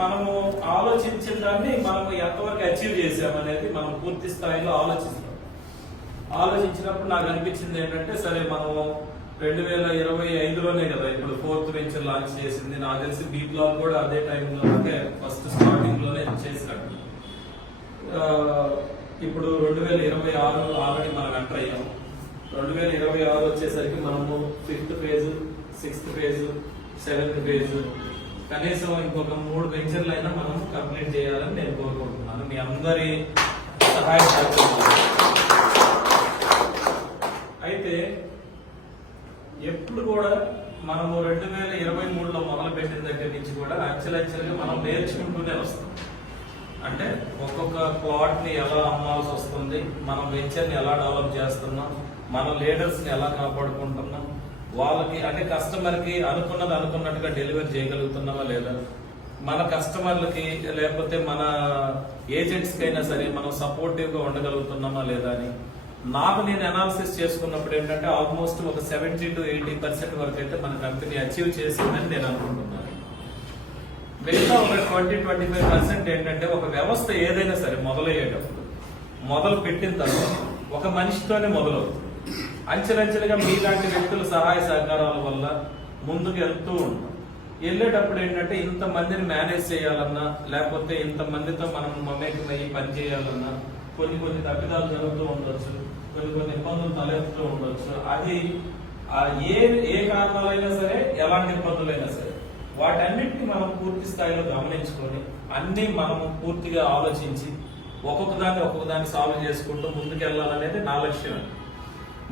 మనము ఆలోచించిన దాన్ని మనము ఎంతవరకు అచీవ్ చేసామనేది మనం పూర్తి స్థాయిలో ఆలోచించినప్పుడు నాకు అనిపించింది ఏంటంటే, సరే మనము 2025లోనే కదా ఇప్పుడు 4th వెంచర్ లాంచ్ చేసింది. నాకు తెలిసి బీ బ్లాక్ కూడా అదే టైంలో అంటే ఫస్ట్ స్టార్టింగ్ లోనే చేసినట్టు. ఇప్పుడు 2026 ఆల్రెడీ మనం ఎంటర్ అయ్యాము. 2026 వచ్చేసరికి మనము 5th phase, 6th phase, 7th phase, కనీసం ఇంకొక 3 వెంచర్లు అయినా మనం కంప్లీట్ చేయాలని నేను కోరుకుంటున్నాను. మీ అందరి సహాయ సహకారాలు. అయితే ఎప్పుడు కూడా మనము 2023లో మొదలు పెట్టిన దగ్గర నుంచి కూడా అంచెలంచెలుగా మనం నేర్చుకుంటూనే వస్తాం. అంటే ఒక్కొక్క ప్లాట్ ని ఎలా అమ్మాల్సి వస్తుంది, మనం వెంచర్ ని ఎలా డెవలప్ చేస్తున్నాం, మన లీడర్స్ ని ఎలా కాపాడుకుంటున్నాం, వాళ్ళకి అంటే కస్టమర్ కి అనుకున్నట్టుగా డెలివరీ చేయగలుగుతున్నామా లేదా, మన కస్టమర్లకి లేకపోతే మన ఏజెంట్స్ కి అయినా సరే మనం సపోర్టివ్ గా ఉండగలుగుతున్నామా లేదా అని నాకు నేను అనాలిసిస్ చేసుకున్నప్పుడు ఏంటంటే ఆల్మోస్ట్ ఒక 70 to 80% వరకు అయితే మన కంపెనీ అచీవ్ చేసిందని నేను అనుకుంటున్నాను. మిగతా ఒక 20-25% ఏంటంటే ఒక వ్యవస్థ ఏదైనా సరే మొదలయ్యేటప్పుడు మొదలు పెట్టిన తర్వాత ఒక మనిషితోనే మొదలవుతుంది. అంచెలంచెలుగా మీలాంటి వ్యక్తుల సహాయ సహకారాల వల్ల ముందుకు వెళ్తూ ఉంటాం. వెళ్ళేటప్పుడు ఏంటంటే ఇంతమందిని మేనేజ్ చేయాలన్నా లేకపోతే ఇంతమందితో మనం మమేకమయ్యి పని చేయాలన్నా కొన్ని తప్పిదాలు జరుగుతూ ఉండొచ్చు, కొన్ని ఇబ్బందులు తలెత్తుతూ ఉండొచ్చు. అది ఏ కారణాలైనా సరే, ఎలాంటి ఇబ్బందులైనా సరే వాటన్నిటిని మనం పూర్తి స్థాయిలో గమనించుకొని అన్ని మనము పూర్తిగా ఆలోచించి ఒక్కొక్కదాన్ని సాల్వ్ చేసుకుంటూ ముందుకు వెళ్ళాలనేది నా లక్ష్యం.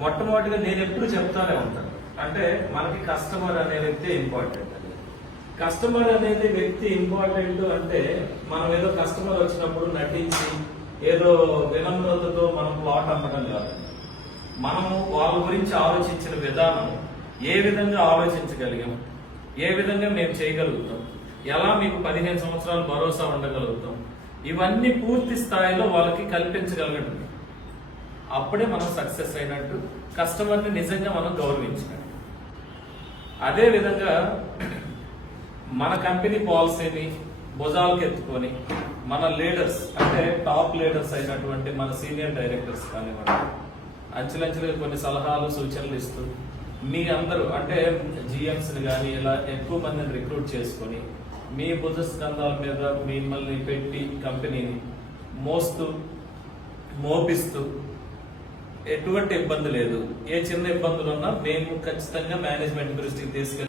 మొట్టమొదటిగా నేను ఎప్పుడు చెప్తానే ఉంటాను, అంటే మనకి కస్టమర్ అనే వ్యక్తి ఇంపార్టెంట్. కస్టమర్ అనేది వ్యక్తి ఇంపార్టెంట్ అంటే మనం ఏదో కస్టమర్ వచ్చినప్పుడు నటించి ఏదో వినమ్రతతో మనం ప్లాట్ అమ్మటం కాదు. మనము వాళ్ళ గురించి ఆలోచించిన విధానం, ఏ విధంగా ఆలోచించగలిగాం, ఏ విధంగా మేము చేయగలుగుతాం, ఎలా మీకు 15 సంవత్సరాలు భరోసా ఉండగలుగుతాం, ఇవన్నీ పూర్తి స్థాయిలో వాళ్ళకి కల్పించగలగడం. అప్పుడే మనం సక్సెస్ అయినట్టు, కస్టమర్ని నిజంగా మనం గౌరవించినట్టు. అదే విధంగా మన కంపెనీ పాలసీని భుజాలకు ఎత్తుకొని మన లీడర్స్ అంటే టాప్ లీడర్స్ అయినటువంటి మన సీనియర్ డైరెక్టర్స్ కానివ్వండి, అంచెలంచెలుగా కొన్ని సలహాలు సూచనలు ఇస్తూ మీ అందరూ అంటే జిఎంస్ని కానీ ఇలా ఎక్కువ మందిని రిక్రూట్ చేసుకొని మీ భుజ స్కంధాల మీద మిమ్మల్ని పెట్టి కంపెనీని మోపిస్తూ ఎటువంటి ఇబ్బంది లేదు, ఏ చిన్న ఇబ్బందులు ఉన్నా మేము ఖచ్చితంగా మేనేజ్మెంట్ దృష్టికి తీసుకెళ్ళి